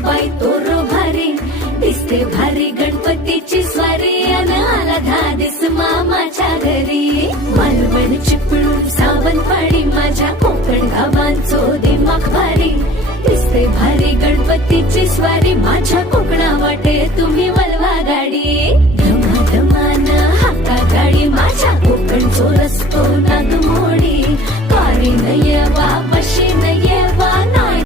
बाई तोरो भारी दिसते भारी गणपतीची स्वारी अन आला धादिस मामाच्या घरी मालवण चिपळूण सावंतवाडी माझ्या कोकण गावांचो दिमाग भारी दिसते भारी गणपतीची स्वारी माझ्या कोकणा वाटे तुम्ही